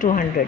200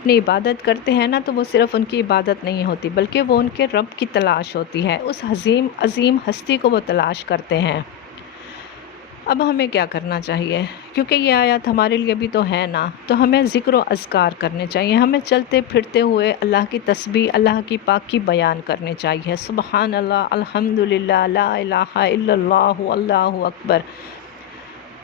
اپنی عبادت کرتے ہیں نا تو وہ صرف ان کی عبادت نہیں ہوتی بلکہ وہ ان کے رب کی تلاش ہوتی ہے، اس عظیم ہستی کو وہ تلاش کرتے ہیں۔ اب ہمیں کیا کرنا چاہیے؟ کیونکہ یہ آیات ہمارے لیے بھی تو ہے نا، تو ہمیں ذکر و اذکار کرنے چاہیے، ہمیں چلتے پھرتے ہوئے اللہ کی تسبیح، اللہ کی پاکی بیان کرنے چاہیے، سبحان اللہ، الحمدللہ، لا الہ الا اللہ، اللہ اکبر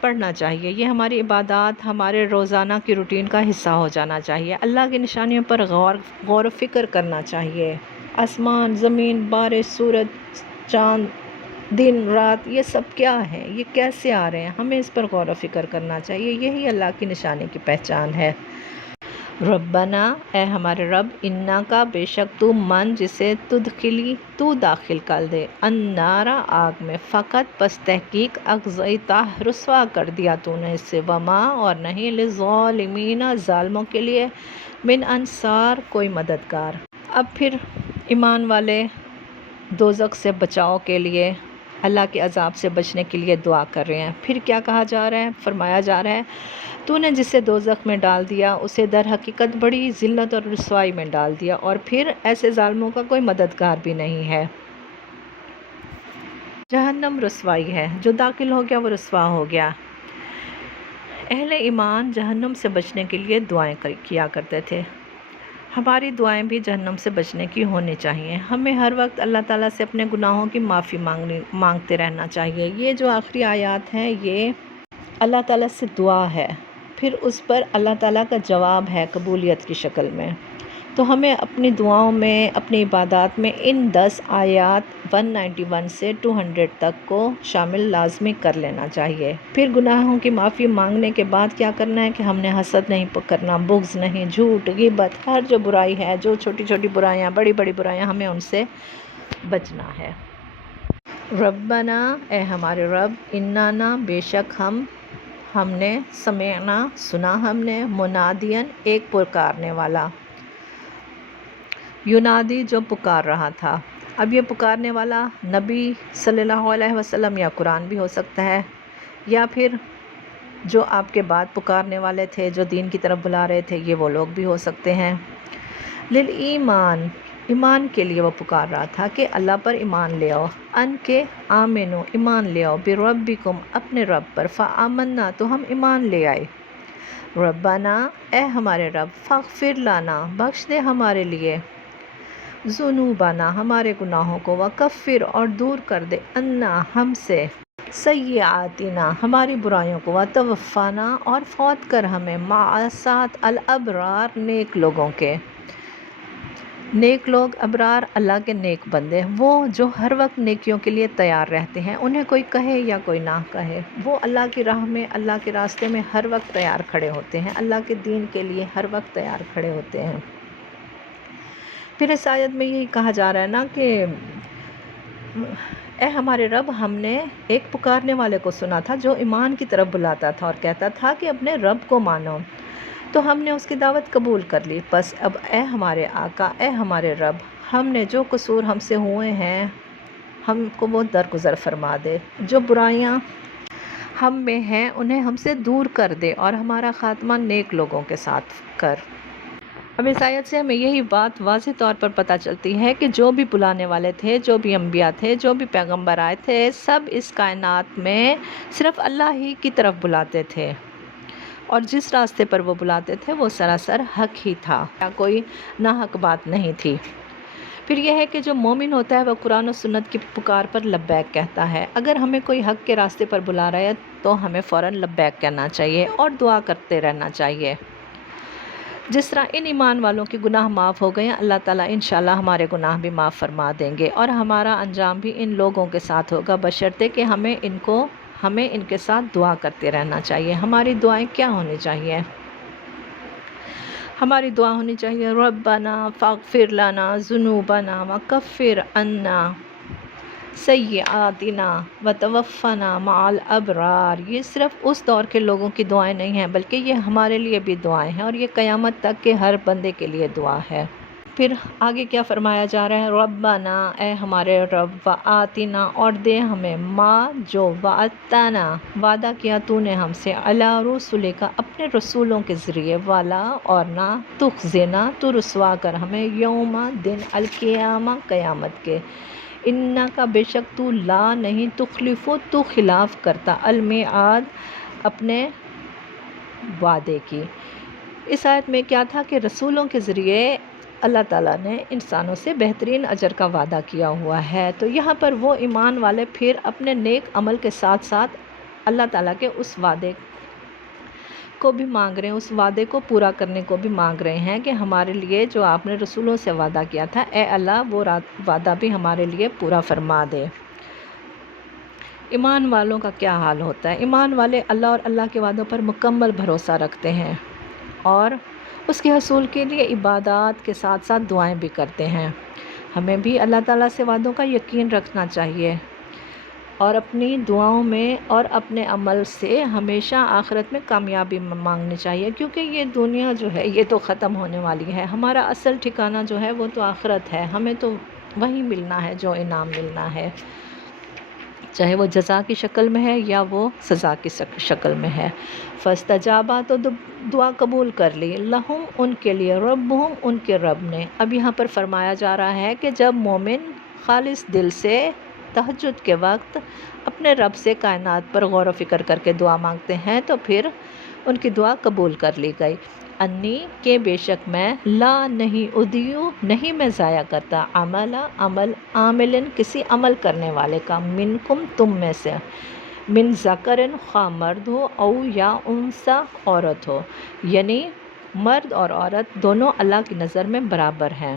پڑھنا چاہیے۔ یہ ہماری عبادات، ہمارے روزانہ کی روٹین کا حصہ ہو جانا چاہیے۔ اللہ کی نشانیوں پر غور و فکر کرنا چاہیے۔ آسمان، زمین، بارش، سورج، چاند، دن رات، یہ سب کیا ہے؟ یہ کیسے آ رہے ہیں؟ ہمیں اس پر غور و فکر کرنا چاہیے، یہی اللہ کی نشانی کی پہچان ہے۔ ربنا، اے ہمارے رب، انا کا بے شک تو من جسے تدخلی تو داخل کر دے، النارا آگ میں، فقط پس تحقیق اغزیتہ رسوا کر دیا تو نے اس سے، وما اور نہیں للظالمین ظالموں کے لیے من انصار کوئی مددگار۔ اب پھر ایمان والے دوزخ سے بچاؤ کے لیے، اللہ کے عذاب سے بچنے کے لیے دعا کر رہے ہیں۔ پھر کیا کہا جا رہا ہے؟ فرمایا جا رہا ہے تو نے جسے دوزخ میں ڈال دیا اسے در حقیقت بڑی ذلت اور رسوائی میں ڈال دیا، اور پھر ایسے ظالموں کا کوئی مددگار بھی نہیں ہے۔ جہنم رسوائی ہے، جو داخل ہو گیا وہ رسوا ہو گیا۔ اہل ایمان جہنم سے بچنے کے لیے دعائیں کیا کرتے تھے۔ ہماری دعائیں بھی جہنم سے بچنے کی ہونی چاہیے۔ ہمیں ہر وقت اللہ تعالیٰ سے اپنے گناہوں کی معافی مانگتے رہنا چاہیے۔ یہ جو آخری آیات ہیں یہ اللہ تعالیٰ سے دعا ہے، پھر اس پر اللہ تعالیٰ کا جواب ہے قبولیت کی شکل میں۔ تو ہمیں اپنی دعاؤں میں، اپنی عبادات میں ان 10 آیات 191 سے 200 تک کو شامل لازمی کر لینا چاہیے۔ پھر گناہوں کی معافی مانگنے کے بعد کیا کرنا ہے کہ ہم نے حسد نہیں کرنا، بغض نہیں، جھوٹ، غیبت، ہر جو برائی ہے، جو چھوٹی چھوٹی برائیاں، بڑی بڑی برائیاں، ہمیں ان سے بچنا ہے۔ ربنا، اے ہمارے رب، اننا بے شک ہم نے سمعنا سنا، ہم نے منادین ایک پکارنے والا، ینادی جو پکار رہا تھا۔ اب یہ پکارنے والا نبی صلی اللہ علیہ وسلم یا قرآن بھی ہو سکتا ہے، یا پھر جو آپ کے بعد پکارنے والے تھے، جو دین کی طرف بلا رہے تھے، یہ وہ لوگ بھی ہو سکتے ہیں۔ للایمان، ایمان کے لیے وہ پکار رہا تھا کہ اللہ پر ایمان لے آؤ، ان کے آمنو ایمان لے آؤ، بربکم اپنے رب پر، فآمنا تو ہم ایمان لے آئے۔ ربنا، اے ہمارے رب، فاغفر لنا بخش دے ہمارے لیے، ذنوبنا ہمارے گناہوں کو، وکفر اور دور کر دے، عنا ہم سے، سیئاتنا ہماری برائیوں کو، وتوفنا اور فوت کر ہمیں، مع ساتھ الابرار نیک لوگوں کے۔ نیک لوگ، ابرار، اللہ کے نیک بندے، وہ جو ہر وقت نیکیوں کے لیے تیار رہتے ہیں، انہیں کوئی کہے یا کوئی نہ کہے، وہ اللہ کی راہ میں، اللہ کے راستے میں ہر وقت تیار کھڑے ہوتے ہیں، اللہ کے دین کے لیے ہر وقت تیار کھڑے ہوتے ہیں۔ پھر اس آیت میں یہی کہا جا رہا ہے نا کہ اے ہمارے رب، ہم نے ایک پکارنے والے کو سنا تھا جو ایمان کی طرف بلاتا تھا اور کہتا تھا کہ اپنے رب کو مانو، تو ہم نے اس کی دعوت قبول کر لی۔ بس اب اے ہمارے آقا، اے ہمارے رب، ہم نے جو قصور ہم سے ہوئے ہیں ہم کو وہ درگزر فرما دے، جو برائیاں ہم میں ہیں انہیں ہم سے دور کر دے، اور ہمارا خاتمہ نیک لوگوں کے ساتھ کر۔ اب اس آیت سے ہمیں یہی بات واضح طور پر پتہ چلتی ہے کہ جو بھی بلانے والے تھے، جو بھی انبیاء تھے، جو بھی پیغمبر آئے تھے، سب اس کائنات میں صرف اللہ ہی کی طرف بلاتے تھے، اور جس راستے پر وہ بلاتے تھے وہ سراسر حق ہی تھا، کوئی ناحق بات نہیں تھی۔ پھر یہ ہے کہ جو مومن ہوتا ہے وہ قرآن و سنت کی پکار پر لبیک کہتا ہے۔ اگر ہمیں کوئی حق کے راستے پر بلا رہا ہے تو ہمیں فوراً لبیک کہنا چاہیے اور دعا کرتے رہنا چاہیے۔ جس طرح ان ایمان والوں کے گناہ معاف ہو گئے ہیں، اللہ تعالیٰ انشاءاللہ ہمارے گناہ بھی معاف فرما دیں گے، اور ہمارا انجام بھی ان لوگوں کے ساتھ ہوگا، بشرطے کہ ہمیں ان کے ساتھ دعا کرتے رہنا چاہیے۔ ہماری دعائیں کیا ہونی چاہیے؟ ہماری دعا ہونی چاہیے ربنا فاغفر لنا ذنوبنا وکفر عنا سیئاتنا وتوفنا مع الابرار۔ یہ صرف اس دور کے لوگوں کی دعائیں نہیں ہیں، بلکہ یہ ہمارے لیے بھی دعائیں ہیں، اور یہ قیامت تک کے ہر بندے کے لیے دعا ہے۔ پھر آگے کیا فرمایا جا رہا ہے، ربنا اے ہمارے رب، وآتنا اور دے ہمیں، ما جو وعدتنا وعدہ کیا تو نے ہم سے، علی رسولک اپنے رسولوں کے ذریعے، والا اور نہ تخزنا تو رسوا کر ہمیں، یوم دن القیامہ قیامت کے، انکا بے شک تو لا نہیں، تخلف تو خلاف کرتا، المیعاد اپنے وعدے کی۔ اس آیت میں کیا تھا کہ رسولوں کے ذریعے اللہ تعالیٰ نے انسانوں سے بہترین اجر کا وعدہ کیا ہوا ہے، تو یہاں پر وہ ایمان والے پھر اپنے نیک عمل کے ساتھ ساتھ اللہ تعالیٰ کے اس وعدے کو بھی مانگ رہے ہیں، اس وعدے کو پورا کرنے کو بھی مانگ رہے ہیں کہ ہمارے لیے جو آپ نے رسولوں سے وعدہ کیا تھا، اے اللہ وہ وعدہ بھی ہمارے لیے پورا فرما دے۔ ایمان والوں کا کیا حال ہوتا ہے؟ ایمان والے اللہ اور اللہ کے وعدوں پر مکمل بھروسہ رکھتے ہیں اور اس کے حصول کے لیے عبادات کے ساتھ ساتھ دعائیں بھی کرتے ہیں۔ ہمیں بھی اللہ تعالیٰ سے وعدوں کا یقین رکھنا چاہیے اور اپنی دعاؤں میں اور اپنے عمل سے ہمیشہ آخرت میں کامیابی مانگنی چاہیے، کیونکہ یہ دنیا جو ہے یہ تو ختم ہونے والی ہے، ہمارا اصل ٹھکانہ جو ہے وہ تو آخرت ہے، ہمیں تو وہی ملنا ہے جو انعام ملنا ہے، چاہے وہ جزا کی شکل میں ہے یا وہ سزا کی شکل میں ہے۔ فاستجابا تو دعا قبول کر لی، لہم ان کے لیے، ربہم ان کے رب نے۔ اب یہاں پر فرمایا جا رہا ہے کہ جب مومن خالص دل سے تہجد کے وقت اپنے رب سے کائنات پر غور و فکر کر کے دعا مانگتے ہیں تو پھر ان کی دعا قبول کر لی گئی۔ انی کہ بے شک میں، لا نہیں، ادیو نہیں میں ضائع کرتا، عمل عاملن کسی عمل کرنے والے کا، منکم تم میں سے، من ذکرن خواہ مرد ہو، او یا انثی عورت ہو، یعنی مرد اور عورت دونوں اللہ کی نظر میں برابر ہیں،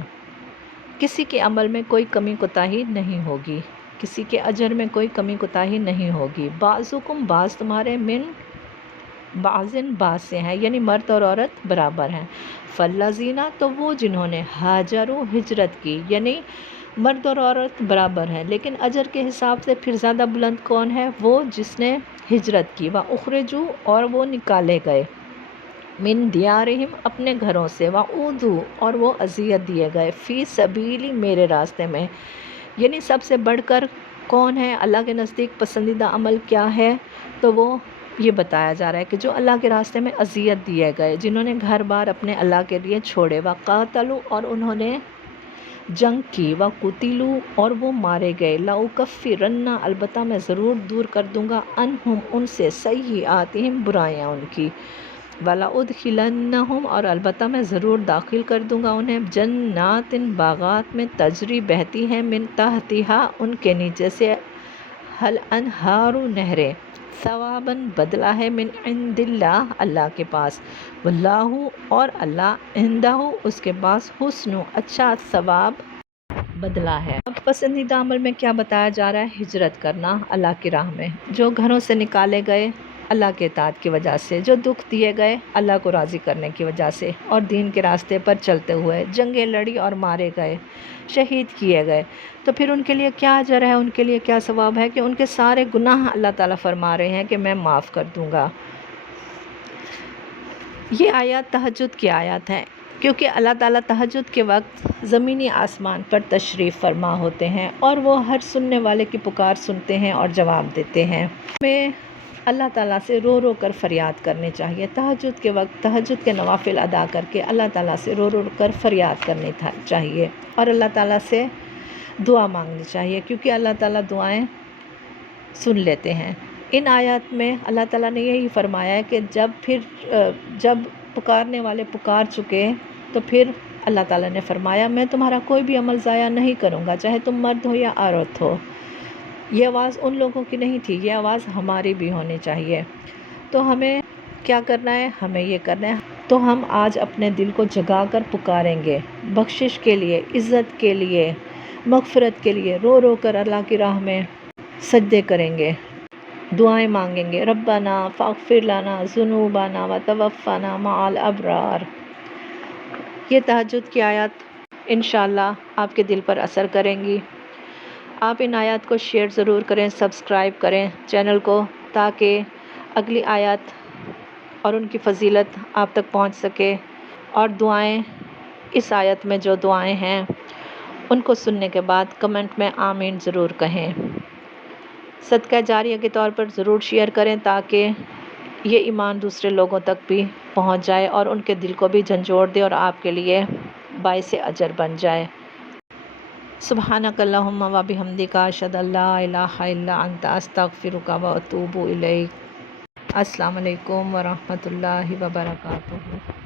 کسی کے عمل میں کوئی کمی کوتاہی نہیں ہوگی، کسی کے اجر میں کوئی کمی کوتاہی نہیں ہوگی، بعضکم بعض تمہارے، من بعضن بعض سے ہیں، یعنی مرد اور عورت برابر ہیں، فالذین تو وہ جنہوں نے، ہاجروا ہجرت کی، یعنی مرد اور عورت برابر ہیں لیکن اجر کے حساب سے پھر زیادہ بلند کون ہے؟ وہ جس نے ہجرت کی، واخرجوا اور وہ نکالے گئے، من دیارہم اپنے گھروں سے، واوذوا اور وہ اذیت دیے گئے، فی سبیلی میرے راستے میں، یعنی سب سے بڑھ کر کون ہے اللہ کے نزدیک پسندیدہ عمل کیا ہے؟ تو وہ یہ بتایا جا رہا ہے کہ جو اللہ کے راستے میں اذیت دیے گئے، جنہوں نے گھر بار اپنے اللہ کے لیے چھوڑے، وقاتلوا اور انہوں نے جنگ کی، وقتلوا اور وہ مارے گئے، لأکفرن البتہ میں ضرور دور کر دوں گا، عنہم ان سے، سیئاتہم برائیاں ان کی، وَلَأُدْخِلَنَّهُمْ اور البتہ میں ضرور داخل کر دوں گا انہیں، جنات باغات میں، تجری بہتی ہیں، من تحتہا ان کے نیچے سے، الانہار نہریں، ثواباً بدلہ ہے، من عند اللہ اللہ کے پاس، واللہ اور اللہ، عندہ اس کے پاس، حسن اچھا ثواب بدلہ ہے۔ اب پسندیدہ عمل میں کیا بتایا جا رہا ہے؟ ہجرت کرنا اللہ کی راہ میں، جو گھروں سے نکالے گئے اللہ کے اطاعت کی وجہ سے، جو دکھ دیے گئے اللہ کو راضی کرنے کی وجہ سے اور دین کے راستے پر چلتے ہوئے، جنگیں لڑی اور مارے گئے، شہید کیے گئے، تو پھر ان کے لیے کیا اجر ہے، ان کے لیے کیا ثواب ہے کہ ان کے سارے گناہ اللہ تعالیٰ فرما رہے ہیں کہ میں معاف کر دوں گا۔ یہ آیات تہجد کی آیات ہیں، کیونکہ اللہ تعالیٰ تہجد کے وقت زمینی آسمان پر تشریف فرما ہوتے ہیں اور وہ ہر سننے والے کی پکار سنتے ہیں اور جواب دیتے ہیں۔ ہمیں اللہ تعالیٰ سے رو رو کر فریاد کرنی چاہیے، تہجد کے وقت تہجد کے نوافل ادا کر کے اللہ تعالیٰ سے رو رو کر فریاد کرنی چاہیے اور اللہ تعالیٰ سے دعا مانگنی چاہیے، کیونکہ اللہ تعالیٰ دعائیں سن لیتے ہیں۔ ان آیات میں اللہ تعالیٰ نے یہی فرمایا ہے کہ جب پکارنے والے پکار چکے تو پھر اللہ تعالیٰ نے فرمایا میں تمہارا کوئی بھی عمل ضائع نہیں کروں گا، چاہے تم مرد ہو یا عورت ہو۔ یہ آواز ان لوگوں کی نہیں تھی، یہ آواز ہماری بھی ہونی چاہیے۔ تو ہمیں کیا کرنا ہے؟ ہمیں یہ کرنا ہے، تو ہم آج اپنے دل کو جگا کر پکاریں گے، بخشش کے لیے، عزت کے لیے، مغفرت کے لیے، رو رو کر اللہ کی راہ میں سجدے کریں گے، دعائیں مانگیں گے، ربنا فاغفر لنا ذنوبنا وتوفنا مع الابرار۔ یہ تہجد کی آیات انشاءاللہ آپ کے دل پر اثر کریں گی۔ آپ ان آیات کو شیئر ضرور کریں، سبسکرائب کریں چینل کو، تاکہ اگلی آیات اور ان کی فضیلت آپ تک پہنچ سکے، اور دعائیں اس آیت میں جو دعائیں ہیں ان کو سننے کے بعد کمنٹ میں آمین ضرور کہیں۔ صدقہ جاریہ کے طور پر ضرور شیئر کریں تاکہ یہ ایمان دوسرے لوگوں تک بھی پہنچ جائے اور ان کے دل کو بھی جھنجھوڑ دے اور آپ کے لیے باعث اجر بن جائے۔ سبحانک اللہم و بحمدک اشہد ان لا الہ الا انت استغفرک و اتوب الیک۔ السلام علیکم ورحمۃ اللہ وبرکاتہ۔